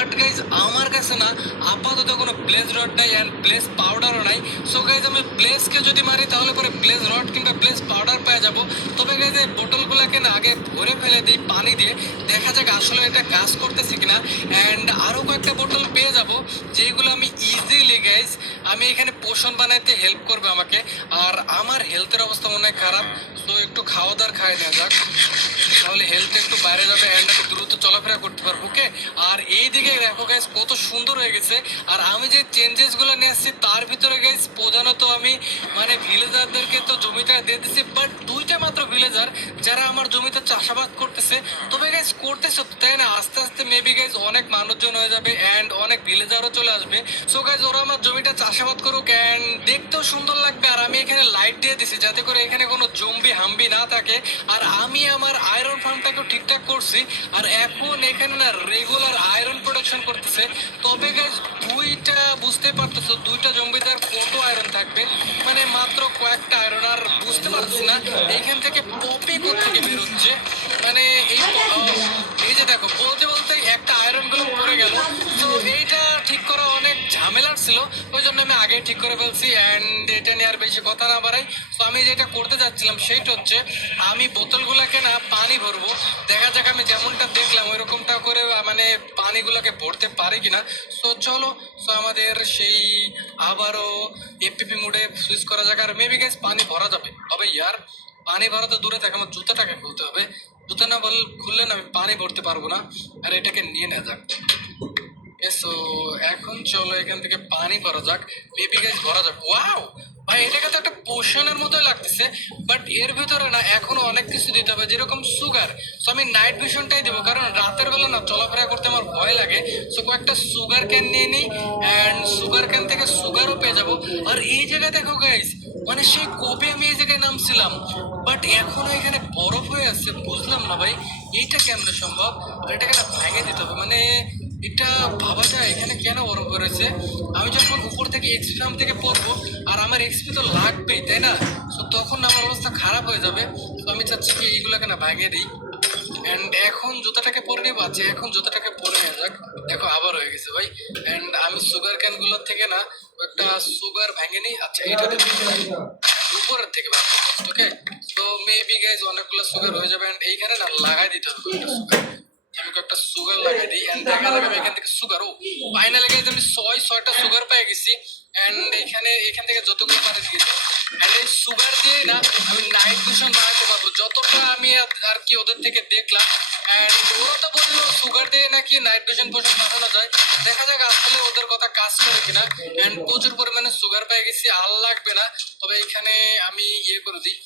But guys আমার কাছে না আপাতত কোনো ব্লেজ রড নাই অ্যান্ড ব্লেজ পাউডারও নাই। সো গাইজ আমি ব্লেজকে যদি মারি তাহলে পরে ব্লেজ রড কিংবা ব্লেজ পাউডার পেয়ে যাবো। তবে গাইজ এই বোতলগুলোকে না আগে ভরে ফেলে দিই পানি দিয়ে, দেখা যাক আসলে এটা কাজ করতেছে কিনা। অ্যান্ড আরও কয়েকটা বোতল পেয়ে যাব যেগুলো আমি ইজিলি গাইজ আমি এখানে পোষণ বানাইতে হেল্প করবে আমাকে। আর আমার হেলথের অবস্থা মনে হয় খারাপ, তো একটু খাওয়া দাওয়ার খাই নেওয়া যাক, তাহলে হেলথ একটু বাইরে যাবে অ্যান্ড আমি দ্রুত চলাফেরা করতে পারবো। ওকে, আর এই দিকে দেখো গাইজ কত সুন্দর হয়ে গেছে। আর আমি যে চেঞ্জেস গুলো নিয়ে আসছি তার ভিতরে গাইজ প্রধানত আমি মানে ভিলেজারদেরকে তো জমিটা দিয়ে দিচ্ছি, বাট দুইটা মাত্র ভিলেজার যারা আমার জমিতে চাষাবাদ করতেছে। তবে গাইজ করতেছে তো, তাই না? আস্তে আস্তে মেবি গাইজ অনেক মানুষজন হয়ে যাবে অ্যান্ড অনেক ভিলেজারও চলে আসবে। সো গাইজ ওরা আমার জমিটা চাষাবাদ করুক অ্যান্ড দেখতেও সুন্দর লাগবে। আর আমি এখানে লাইট দিয়ে দিছি যাতে করে এখানে কোনো জম্বি হাম্বি না থাকে। আর আমি আমার আয়রন ফার্মটাকেও ঠিকঠাক করছি। আর এখন এখানে না রেগুলার আয়রন প্রোডাকশন করতেছে। তবে গাইজ দুইটা বুঝতে পারতেছো, দুইটা জম্বিতে আর কত আয়রন থাকবে, মানে মাত্র কয়েকটা আয়রন। আর বুঝতে পারছি না এইখান থেকে পপি কোত্থেকে বেরোচ্ছে, মানে এই যে দেখো বলতে বলতে একটা আয়রন গুলো পড়ে গেল। তো এইটা ঠিক করা অনেক ঝামেলার ছিল, ওই জন্য আমি আগে ঠিক করে ফেলছি অ্যান্ড এটা নিয়ে আর বেশি কথা না বাড়াই। তো আমি যেটা করতে যাচ্ছিলাম সেইটা হচ্ছে আমি বোতলগুলোকে না পানি ভরবো। দেখা যাক আমি যেমনটা দেখলাম ওই রকমটা করে মানে পানিগুলোকে ভরতে পারি কিনা। সো চলো, সো আমাদের সেই আবারও এপিপি মোডে সুইচ করা যাক। আর মেবি গাইস পানি ভরা যাবে। তবে ইয়ার পানি ভরা তো দূরে থাকে, আমার জুতাটাকে খুলতে হবে। জুতা না খুললে না আমি পানি ভরতে পারবো না। আর এটাকে নিয়ে নেওয়া যাক। সো এখন চলো এখান থেকে পানি ভরা যাক, মেবি গাইস ভরা যাক। ওয়াও ভাই, এটাকে তো একটা পোশনের মতোই লাগতেছে, বাট এর ভিতরে না এখনো অনেক কিছু দিতে হবে, যেরকম সুগার। সো আমি নাইট ভিশনটাই দেবো, কারণ রাতের বেলা না চলাফেরা করতে আমার ভয় লাগে। সো কয়েকটা সুগার ক্যান নিয়ে নিই অ্যান্ড সুগার ক্যান থেকে সুগারও পেয়ে যাবো। আর এই জায়গায় দেখো গাইস, মানে সেই কবে আমি এই জায়গায় নামছিলাম, বাট এখনো এখানে বরফ হয়ে আছে। বুঝলাম না ভাই এইটা কেমনে সম্ভব। আর এটাকে না ভেঙে দিতে হবে, মানে এটা ভাবা যায় এখানে কেন বরফ করেছে। আমি যখন উপর থেকে এক্সপি ফার্ম থেকে পড়বো আর আমার এক্সপি তো লাগবেই, তাই না? তো তখন আমার অবস্থা খারাপ হয়ে যাবে। তো আমি চাচ্ছি কি এইগুলোকে না ভাঙিয়ে দিই। এন্ড এখন জুতাটাকে পরে নিবো, আছে এখন জুতাটাকে পরে নেওয়া যাক। দেখো আবার হয়ে গেছে ভাই। এন্ড আমি সুগার ক্যান গুলোর থেকে না একটা সুগার ভেঙে নিই। আচ্ছা এটা দেবো উপরের থেকে ভাবতে, ওকে। তো মেবি গাইজ অনেকগুলো সুগার হয়ে যাবে এন্ড এইখানে না লাগাই দিতে হবে কয়েকটা সুগার। আমি কয়েকটা সুগার লাগাই দিই এন্ড দেখা যাবে আমি এখান থেকে সুগার, ও ফাইনালি গাইজ আমি ছয়টা সুগার পেয়ে গেছি। এন্ড এখান থেকে যতগুলো পারে দিয়েছি। এন্ড এই সুগার দিয়ে না আমি নাইট ভিশন বানাতে পারবো, যতটা আমি আর কি ওদের থেকে দেখলাম। এন্ড ওরা তো বললো সুগার দিয়ে নাকি নাইট ভিশন পোশন বানানো যায়। দেখা যাক আসলে ওদের কথা কাজ করে কিনা। এন্ড প্রচুর পরিমাণে সুগার পেয়ে গেছি, আর লাগবে না। তবে এখানে আমি ইয়ে করে দিই,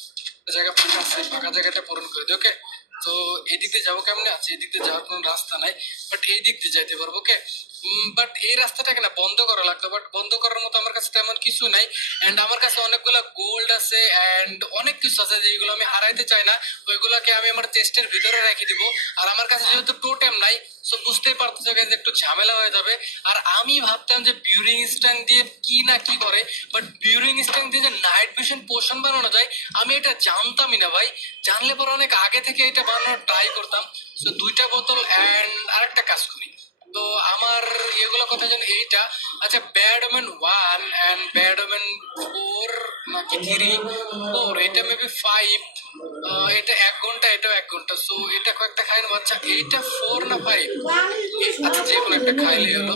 জায়গা ফাঁকা আছে, ফাঁকা জায়গাটা পূরণ করে দিই। ওকে, তো এদিক দিয়ে যাবো কেমনে? আছে এদিক দিয়ে যাওয়ার কোনো রাস্তা নাই, বাট এই দিক দিয়ে যাইতে পারবো। ওকে, বাট এই রাস্তাটাকে না বন্ধ করা লাগতো, বাট বন্ধ করার মতো আমার কাছে তেমন কিছু নাই। এন্ড আমার কাছে অনেকগুলো গোল্ড আছে এন্ড অনেক কিছু আছে যেগুলো আমি হারাইতে চাই না, ওইগুলোকে আমি আমার চেস্টের ভিতরে রেখে দিব। আর আমার কাছে যেহেতু টোটেম নাই, সো বুঝতেই পারতেছো যে একটু ঝামেলা হয়ে যাবে। আর আমি ভাবতাম যে বিউরিং স্ট্যাং দিয়ে কি না কি করে, বাট বিউরিং স্ট্যাং দিয়ে যে নাইট ভিশন পোশন বানানো যায় আমি এটা জানতামই না ভাই। জানলে পরে অনেক আগে থেকে এটা বানানোর ট্রাই করতাম। সো দুইটা বোতল এন্ড আরেকটা কাজ করি। তো আমার এগুলো কথা যেন এইটা, আচ্ছা ব্যাডম্যান 1 এন্ড ব্যাডম্যান 4 নাকি 3 4, এটা মেবি 5। এটা 1 ঘন্টা, এটাও 1 ঘন্টা। সো এটা কয়েকটা খাই নেবো। আচ্ছা এইটা 4 না 5, আচ্ছা যে কোনো একটা খাইলে হলো।